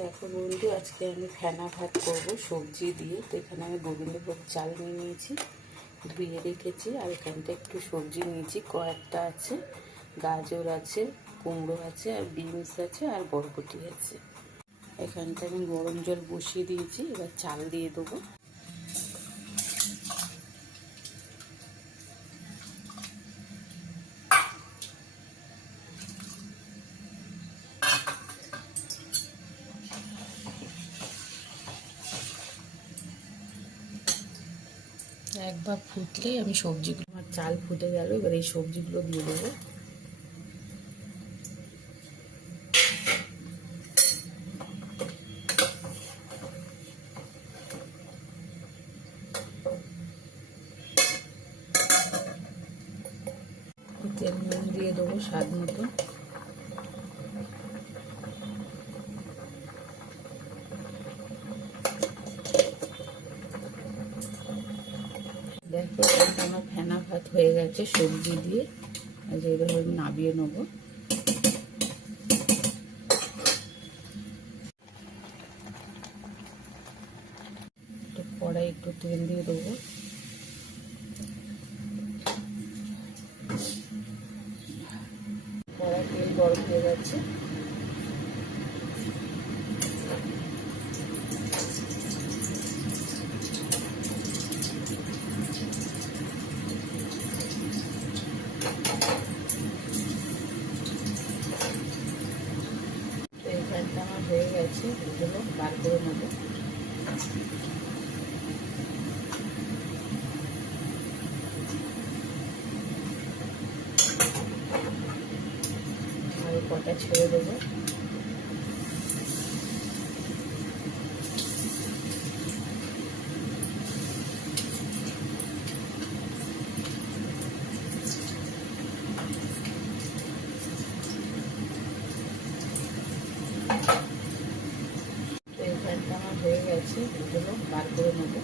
দেখো বন্ধু, আজকে আমি ফেনা ভাত করব সবজি দিয়ে। তো এখানে আমি গোবিন্দভোগ চাল নিয়ে নিয়েছি, ধুয়ে রেখেছি। আর এখানটা একটু সবজি নিয়েছি, কয়েকটা আছে, গাজর আছে, কুমড়ো আছে, আর বিনস আছে, আর বরবটি আছে। এখানটা আমি গরম জল বসিয়ে দিয়েছি, এবার চাল দিয়ে দেবো। একবার ফুটলেই আমি সবজিগুলো, আমার চাল ফুটে গেল, এবার এই সবজিগুলো দিয়ে দেবো। তেল নুন দিয়ে দেবো স্বাদ মতো। দেখো আমার ফেনা ভাত হয়ে গেছে সবজি দিয়ে। এইভাবে আমি নাবিয়ে নেবো। কড়াই একটু তেল দিয়ে দেবো। কড়াই তেল গরম হয়ে যাচ্ছে। এই ফ্যানটা আমার হয়ে গেছে, এগুলো বার করে নেবো। আর কটা ছেড়ে দেবো। এই ফ্যানটা আমার হয়ে গেছে, এগুলো বার করে নেবো।